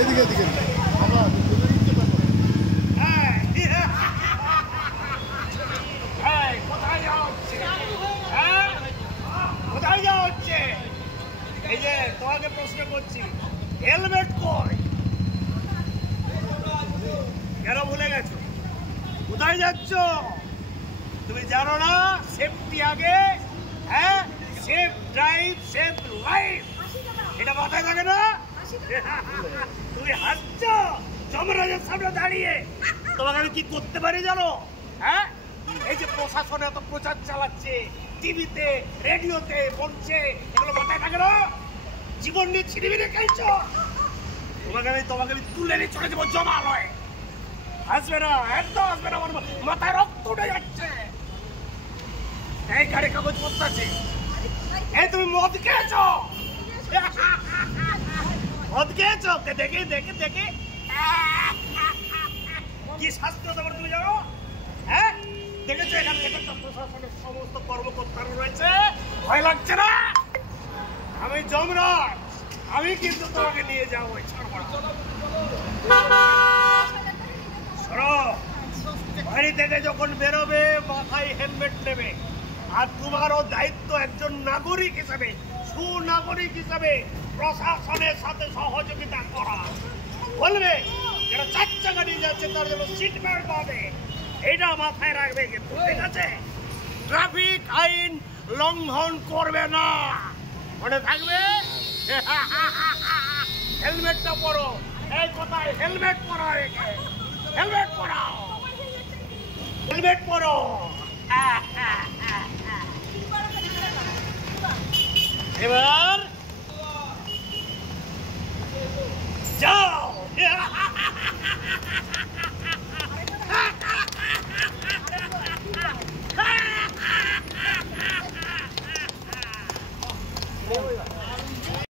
এদিকে এদিকে আমরা কোথায় যাওয়া হচ্ছে? হ্যাঁ, কোথায় যাওয়া হচ্ছে? এই যে তোমাকে প্রশ্ন করছি, হেলমেট কই? কেন ভুলে গেছো? কোথায় যাচ্ছ? তুমি জানো না সেফটি আগে? হ্যাঁ, সেফ ড্রাইভ সেফ লাইফ, এটা মাথায় থাকে না? তুমি হাসছো যমরাজের সামনে দাঁড়িয়ে। তোমাকে আমি কি করতে পারি জানো? হ্যাঁ, এই যে প্রশাসন এত প্রচার চালাচ্ছে, টিভিতে রেডিওতে বলছে, এগুলো মাথায় থাকে না? জীবন নিয়ে ছিনিমিনি খেলছো। তোমাকে আমি তুলে নিয়ে চলে যাবো জমালয়ে। আসবে না, একদম আসবে না, আমার মাথায় রক্ত উঠে যাচ্ছে। এই গাড়ি কাগজ পড়তেছে। এই তুমি মদ খেয়েছো? মদ খেয়েছো? দেখে দেখে দেখে কি শাস্তি হতে পারে তুমি জানো? হ্যাঁ, দেখেছো এখানে দেখেছো প্রশাসনের সমস্ত কর্মকর্তারা রয়েছে, ভয় লাগছে না? আমি যমরাজ, আমি কিন্তু তোমাকে নিয়ে যাবো। বাড়ি থেকে যখন বেরোবে মাথায় হেলমেট নেবে, আর তোমারও দায়িত্ব একজন নাগরিক হিসেবে, সুনাগরিক হিসেবে প্রশাসনের সাথে সহযোগিতা করা। বলবে যারা 4 চাকা নিয়ে যাচ্ছে তার জন্য সিট বেল্ট পাবে, এটা মাথায় রাখবে কিন্তু, ঠিক আছে? ট্রাফিক আইন লঙ্ঘন করবে না, মনে থাকবে? হেলমেটটা পরো। এই কথায় হেলমেট পরো, হেলমেট পরাও, হেলমেট পরো। এবার যাও।